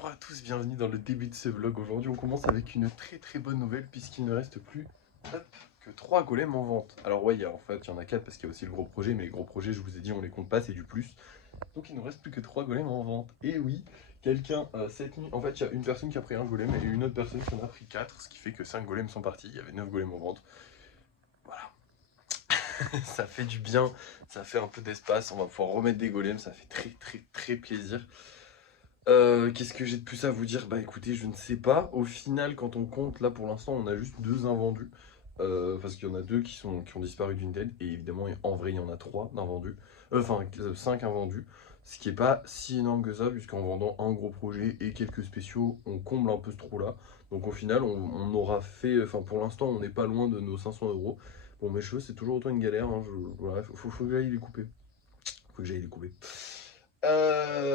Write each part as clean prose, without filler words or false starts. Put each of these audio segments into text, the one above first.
Bonjour à tous, bienvenue dans le début de ce vlog. Aujourd'hui on commence avec une très bonne nouvelle puisqu'il ne reste plus que 3 golems en vente. Alors ouais, en fait il y en a 4 parce qu'il y a aussi le gros projet, mais les gros projets je vous ai dit on les compte pas, c'est du plus. Donc il ne reste plus que 3 golems en vente. Et oui, quelqu'un cette nuit, en fait il y a une personne qui a pris un golem et une autre personne qui en a pris 4, ce qui fait que 5 golems sont partis, il y avait 9 golems en vente. Voilà. Ça fait du bien, ça fait un peu d'espace, on va pouvoir remettre des golems, ça fait très plaisir. Qu'est-ce que j'ai de plus à vous dire? Bah écoutez, je ne sais pas. Au final, quand on compte, là pour l'instant, on a juste 2 invendus. Parce qu'il y en a 2 qui ont disparu d'une tête. Et évidemment, en vrai, il y en a 3 d'invendus. Enfin, 5 invendus. Ce qui est pas si énorme que ça, puisqu'en vendant un gros projet et quelques spéciaux, on comble un peu ce trou-là. Donc au final, on aura fait... Enfin, pour l'instant, on n'est pas loin de nos 500 €. Bon, mes cheveux, c'est toujours autant une galère. Hein. Voilà, faut que j'aille les couper. Faut que j'aille les couper.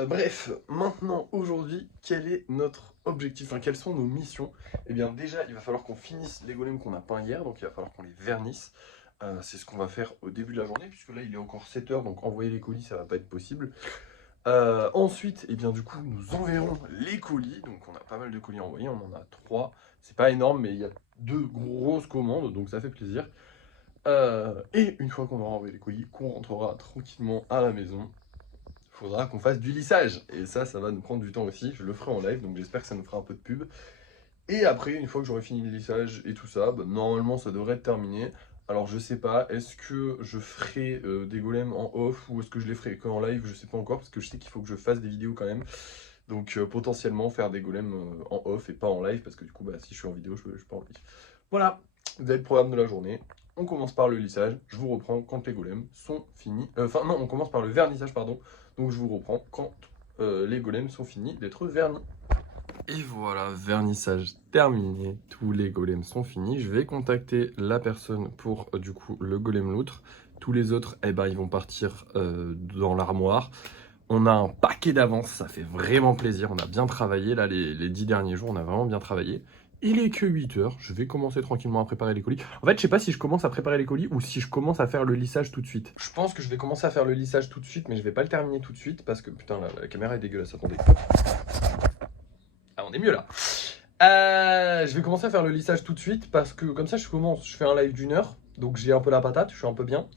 Bref, maintenant, aujourd'hui, quel est notre objectif? Enfin, quelles sont nos missions? Eh bien, déjà, il va falloir qu'on finisse les golems qu'on a peints hier, donc il va falloir qu'on les vernisse. C'est ce qu'on va faire au début de la journée, puisque là, il est encore 7 h, donc envoyer les colis, ça va pas être possible. Ensuite, eh bien, du coup, nous enverrons les colis. Donc, on a pas mal de colis envoyés, on en a 3. C'est pas énorme, mais il y a 2 grosses commandes, donc ça fait plaisir. Et une fois qu'on aura envoyé les colis, qu'on rentrera tranquillement à la maison, faudra qu'on fasse du lissage. Et ça va nous prendre du temps aussi. Je le ferai en live, donc j'espère que ça nous fera un peu de pub. Et après, une fois que j'aurai fini le lissage et tout ça, bah, normalement ça devrait être terminé. Alors je sais pas, est-ce que je ferai des golems en off ou est-ce que je les ferai qu'en live? Je sais pas encore, parce que je sais qu'il faut que je fasse des vidéos quand même. Donc potentiellement faire des golems en off et pas en live, parce que du coup, bah, si je suis en vidéo, je peux pas en live. Voilà, vous avez le programme de la journée. On commence par le lissage, je vous reprends quand les golems sont finis. Enfin non, on commence par le vernissage, pardon. Donc je vous reprends quand les golems sont finis d'être vernis. Et voilà, vernissage terminé, tous les golems sont finis. Je vais contacter la personne pour du coup le golem loutre. Tous les autres, eh ben, ils vont partir dans l'armoire. On a un paquet d'avance, ça fait vraiment plaisir. On a bien travaillé là les 10 derniers jours, on a vraiment bien travaillé. Il est que 8 h, je vais commencer tranquillement à préparer les colis. En fait, je sais pas si je commence à préparer les colis ou si je commence à faire le lissage tout de suite. Je pense que je vais commencer à faire le lissage tout de suite, mais je vais pas le terminer tout de suite parce que putain, la caméra est dégueulasse, attendez. Ah, on est mieux là. Je vais commencer à faire le lissage tout de suite parce que comme ça, je fais un live d'1 h, donc j'ai un peu la patate, je suis un peu bien.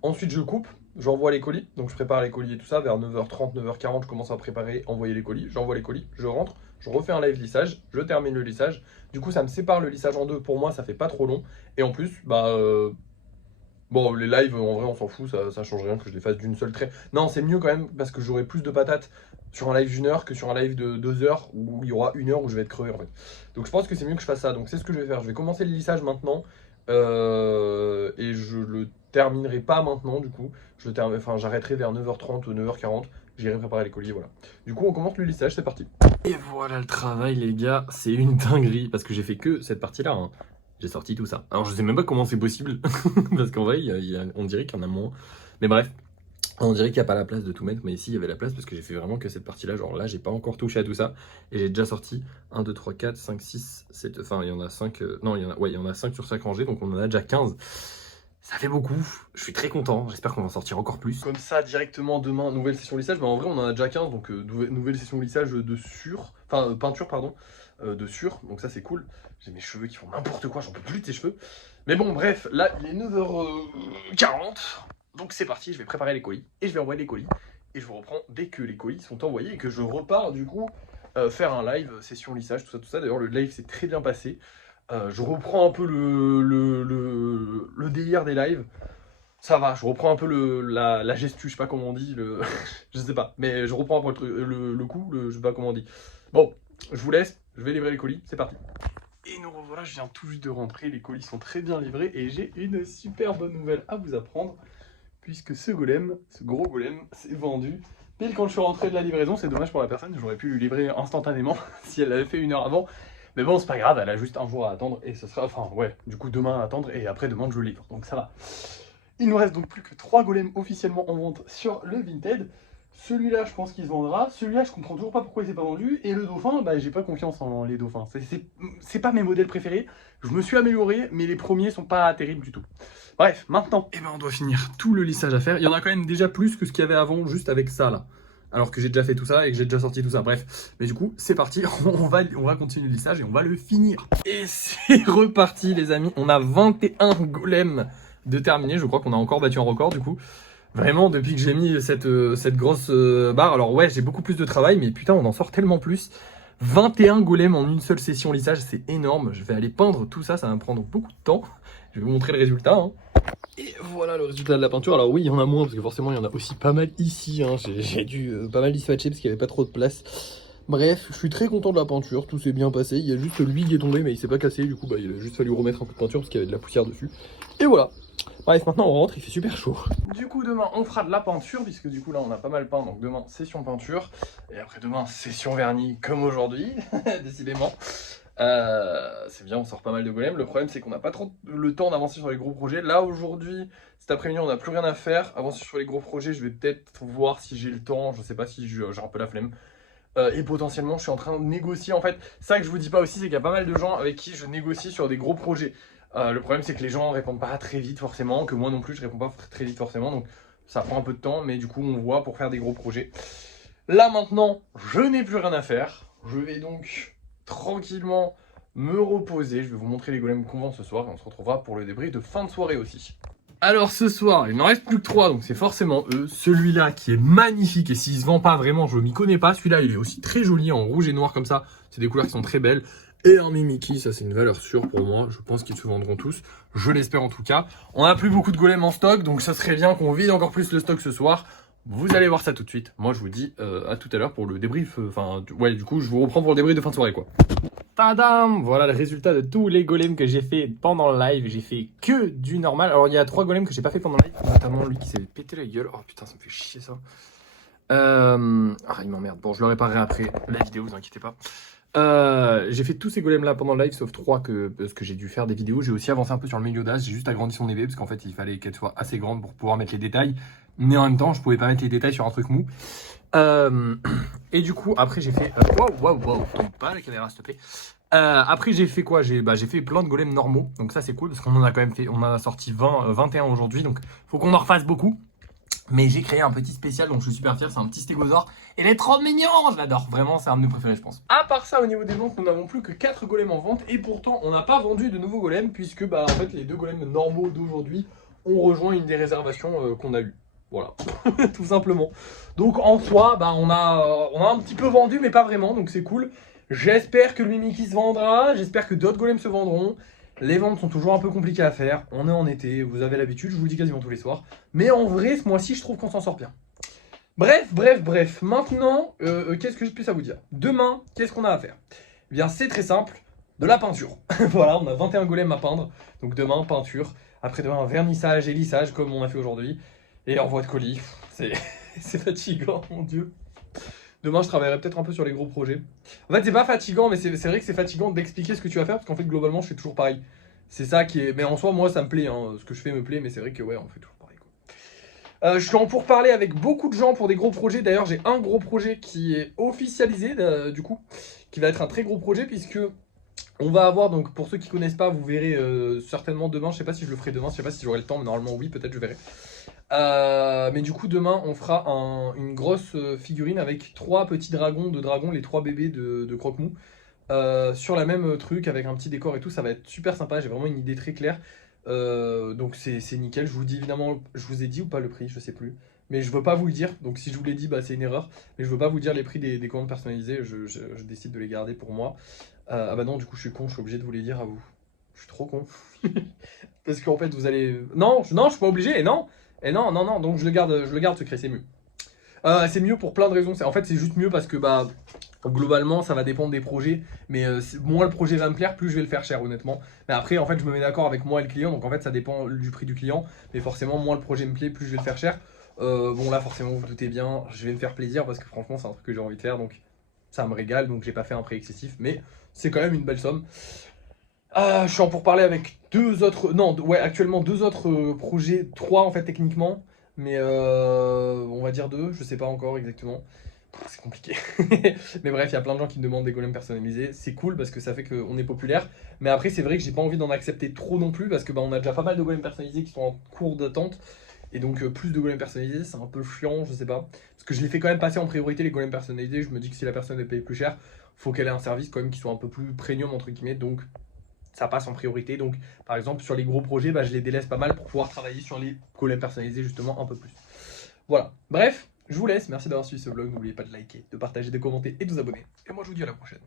Ensuite, je coupe, j'envoie les colis, donc je prépare les colis et tout ça. Vers 9 h 30, 9 h 40, je commence à préparer, envoyer les colis. J'envoie les colis, je rentre, je refais un live lissage, je termine le lissage. Du coup, ça me sépare le lissage en deux. Pour moi, ça fait pas trop long. Et en plus, bon, les lives, en vrai, on s'en fout, ça change rien que je les fasse d'une seule traite. Non, c'est mieux quand même parce que j'aurai plus de patates sur un live d'1 h que sur un live de 2 h où il y aura 1 h où je vais être crevé en fait. Donc je pense que c'est mieux que je fasse ça. Donc c'est ce que je vais faire. Je vais commencer le lissage maintenant et je le terminerai pas maintenant du coup. Enfin, j'arrêterai vers 9 h 30 ou 9 h 40. J'irai préparer les colis, voilà. Du coup, on commence le lissage, c'est parti. Et voilà le travail, les gars. C'est une dinguerie parce que j'ai fait que cette partie-là. Hein. J'ai sorti tout ça. Alors je sais même pas comment c'est possible, parce qu'en vrai, on dirait qu'il y en a moins. Mais bref, on dirait qu'il n'y a pas la place de tout mettre, mais ici il y avait la place parce que j'ai fait vraiment que cette partie-là. Genre là, j'ai pas encore touché à tout ça. Et j'ai déjà sorti 1, 2, 3, 4, 5, 6, 7. Enfin, il y en a 5. Non, il y en a 5 sur 5 rangées, donc on en a déjà 15. Ça fait beaucoup, je suis très content, j'espère qu'on va en sortir encore plus. Comme ça, directement demain, nouvelle session lissage, mais en vrai on en a déjà 15, donc nouvelle session lissage de peinture, pardon, de sur, donc ça c'est cool. J'ai mes cheveux qui font n'importe quoi, j'en peux plus de ces cheveux. Mais bon, bref, là il est 9 h 40, donc c'est parti, je vais préparer les colis, et je vais envoyer les colis, et je vous reprends dès que les colis sont envoyés, et que je repars du coup faire un live, session lissage, tout ça. D'ailleurs le live s'est très bien passé. Je reprends un peu le délire des lives. Ça va, je reprends un peu la gestu, je sais pas comment on dit, je sais pas, mais je reprends un peu le coup, je sais pas comment on dit. Bon, je vous laisse, je vais livrer les colis, c'est parti. Et nous revoilà, je viens tout juste de rentrer, les colis sont très bien livrés et j'ai une super bonne nouvelle à vous apprendre, puisque ce gros golem, c'est vendu. Pile quand je suis rentré de la livraison, c'est dommage pour la personne, j'aurais pu lui livrer instantanément si elle l'avait fait 1 heure avant. Mais bon, c'est pas grave, elle a juste un jour à attendre et ce sera, enfin ouais, du coup demain à attendre et après demain je le livre, donc ça va. Il nous reste donc plus que 3 golems officiellement en vente sur le Vinted. Celui-là, je pense qu'il se vendra. Celui-là, je comprends toujours pas pourquoi il s'est pas vendu. Et le dauphin, bah j'ai pas confiance en les dauphins. C'est pas mes modèles préférés. Je me suis amélioré, mais les premiers sont pas terribles du tout. Bref, maintenant, eh ben, on doit finir tout le lissage à faire. Il y en a quand même déjà plus que ce qu'il y avait avant, juste avec ça là. alors que j'ai déjà fait tout ça et que j'ai déjà sorti tout ça. Bref, mais du coup, c'est parti, on va continuer le lissage et on va le finir. Et c'est reparti les amis, on a 21 golems de terminer, je crois qu'on a encore battu un record du coup. Vraiment, depuis que j'ai mis cette grosse barre, alors ouais, j'ai beaucoup plus de travail, mais putain, on en sort tellement plus. 21 golems en une seule session lissage, c'est énorme. Je vais aller peindre tout ça, ça va me prendre beaucoup de temps. Je vais vous montrer le résultat. Hein. Et voilà le résultat de la peinture. Alors oui, il y en a moins, parce que forcément, il y en a aussi pas mal ici. Hein. J'ai dû pas mal dispatcher parce qu'il n'y avait pas trop de place. Bref, je suis très content de la peinture, tout s'est bien passé. Il y a juste lui qui est tombé, mais il s'est pas cassé. Du coup, bah, il a juste fallu remettre un coup de peinture parce qu'il y avait de la poussière dessus. Et voilà. Bref, maintenant on rentre, il fait super chaud. Du coup, demain, on fera de la peinture, puisque du coup, là, on a pas mal peint. Donc demain, session peinture. Et après demain, session vernis, comme aujourd'hui, décidément. C'est bien, on sort pas mal de golems. Le problème, c'est qu'on n'a pas trop le temps d'avancer sur les gros projets. Là, aujourd'hui, cet après-midi, on n'a plus rien à faire. Avancer sur les gros projets, je vais peut-être voir si j'ai le temps. Je sais pas si j'ai un peu la flemme. Et potentiellement, je suis en train de négocier. En fait, ça que je vous dis pas aussi, c'est qu'il y a pas mal de gens avec qui je négocie sur des gros projets. Le problème, c'est que les gens répondent pas très vite forcément, que moi non plus, je réponds pas très vite forcément. Donc, ça prend un peu de temps, mais du coup, on voit pour faire des gros projets. Là, maintenant, je n'ai plus rien à faire. Je vais donc tranquillement me reposer. Je vais vous montrer les golems qu'on vend ce soir et on se retrouvera pour le débrief de fin de soirée aussi. Alors ce soir, il n'en reste plus que 3, donc c'est forcément eux. Celui-là qui est magnifique, et s'il se vend pas vraiment, je m'y connais pas. Celui-là, il est aussi très joli en rouge et noir comme ça. C'est des couleurs qui sont très belles. Et un Mimiki, ça c'est une valeur sûre pour moi. Je pense qu'ils se vendront tous. Je l'espère en tout cas. On n'a plus beaucoup de golems en stock, donc ça serait bien qu'on vide encore plus le stock ce soir. Vous allez voir ça tout de suite. Moi, je vous dis à tout à l'heure pour le débrief. Ouais, du coup, je vous reprends pour le débrief de fin de soirée, quoi. Tadam! Voilà le résultat de tous les golems que j'ai fait pendant le live. J'ai fait que du normal. Alors, il y a 3 golems que j'ai pas fait pendant le live, notamment lui qui s'est pété la gueule. Oh putain, ça me fait chier ça. Ah, il m'emmerde. Bon, je le réparerai après la vidéo, vous inquiétez pas. J'ai fait tous ces golems là pendant le live, sauf 3 parce que j'ai dû faire des vidéos. J'ai aussi avancé un peu sur le milieu d'as. J'ai juste agrandi son épée parce qu'en fait, il fallait qu'elle soit assez grande pour pouvoir mettre les détails. Mais en même temps, je pouvais pas mettre les détails sur un truc mou. Et du coup, après, j'ai fait. Waouh, tombe pas la caméra, s'il te plaît. Après, j'ai fait quoi? J'ai fait plein de golems normaux. Donc, ça, c'est cool parce qu'on en a quand même fait. On en a sorti 21 aujourd'hui. Donc, faut qu'on en refasse beaucoup. Mais j'ai créé un petit spécial, donc je suis super fier. C'est un petit stégosaure. Il est trop mignon, je l'adore. Vraiment, c'est un de mes préférés, je pense. À part ça, au niveau des ventes, nous n'avons plus que 4 golems en vente. Et pourtant, on n'a pas vendu de nouveaux golems, puisque bah, en fait, les 2 golems normaux d'aujourd'hui ont rejoint une des réservations qu'on a eues. Voilà, tout simplement. Donc en soi, bah, on a un petit peu vendu, mais pas vraiment, donc c'est cool. J'espère que le Mimiki se vendra, j'espère que d'autres golems se vendront. Les ventes sont toujours un peu compliquées à faire, on est en été, vous avez l'habitude, je vous le dis quasiment tous les soirs. Mais en vrai, ce mois-ci, je trouve qu'on s'en sort bien. Bref. Maintenant, qu'est-ce que j'ai plus à vous dire? Demain, qu'est-ce qu'on a à faire? Eh bien, c'est très simple, de la peinture. Voilà, on a 21 golems à peindre, donc demain, peinture. Après demain, vernissage et lissage, comme on a fait aujourd'hui. Et envoi de colis, c'est fatigant, mon dieu. Demain, je travaillerai peut-être un peu sur les gros projets. En fait, c'est pas fatigant, mais c'est vrai que c'est fatigant d'expliquer ce que tu vas faire, parce qu'en fait, globalement, je fais toujours pareil. C'est ça qui est... Mais en soi, moi, ça me plaît, hein. Ce que je fais me plaît, mais c'est vrai que, ouais, on fait toujours pareil, quoi. Je suis en pourparlers avec beaucoup de gens pour des gros projets. D'ailleurs, j'ai un gros projet qui est officialisé, du coup, qui va être un très gros projet, puisque... On va avoir, donc pour ceux qui connaissent pas, vous verrez certainement demain, je sais pas si je le ferai demain, je sais pas si j'aurai le temps, mais normalement oui, peut-être je verrai. Mais du coup demain on fera une grosse figurine avec 3 petits dragons, les 3 bébés de Croque-Mou. Sur la même truc avec un petit décor et tout, ça va être super sympa, j'ai vraiment une idée très claire. Donc c'est nickel, je vous dis évidemment, je vous ai dit ou pas le prix, je sais plus. Mais je veux pas vous le dire, donc si je vous l'ai dit, bah, c'est une erreur. Mais je veux pas vous dire les prix des commandes personnalisées, je décide de les garder pour moi. Ah bah non, du coup je suis con, je suis obligé de vous les dire à vous. Je suis trop con. Parce qu'en fait vous allez... Non, je suis pas obligé, et non. Donc je le garde secret, c'est mieux. C'est mieux pour plein de raisons. En fait c'est juste mieux parce que bah globalement ça va dépendre des projets. Mais moins le projet va me plaire, plus je vais le faire cher honnêtement. Mais après en fait je me mets d'accord avec moi et le client, donc en fait ça dépend du prix du client. Mais forcément moins le projet me plaît, plus je vais le faire cher. Bon là forcément vous, vous doutez bien, je vais me faire plaisir parce que franchement c'est un truc que j'ai envie de faire, donc ça me régale, donc j'ai pas fait un prix excessif, mais c'est quand même une belle somme. Je suis en pourparlers avec 2 autres, non ouais actuellement 2 autres projets, 3 en fait techniquement, mais on va dire 2, je sais pas encore exactement. C'est compliqué. Mais bref, il y a plein de gens qui me demandent des golems personnalisés. C'est cool parce que ça fait qu'on est populaire. Mais après, c'est vrai que j'ai pas envie d'en accepter trop non plus parce que bah, on a déjà pas mal de golems personnalisés qui sont en cours d'attente. Et donc plus de golems personnalisés, c'est un peu chiant, je sais pas. Parce que je les fais quand même passer en priorité les golems personnalisés. Je me dis que si la personne est payée plus cher, faut qu'elle ait un service quand même qui soit un peu plus premium entre guillemets. Donc ça passe en priorité. Donc par exemple sur les gros projets, bah, je les délaisse pas mal pour pouvoir travailler sur les golems personnalisés justement un peu plus. Voilà. Bref, je vous laisse. Merci d'avoir suivi ce vlog. N'oubliez pas de liker, de partager, de commenter et de vous abonner. Et moi je vous dis à la prochaine.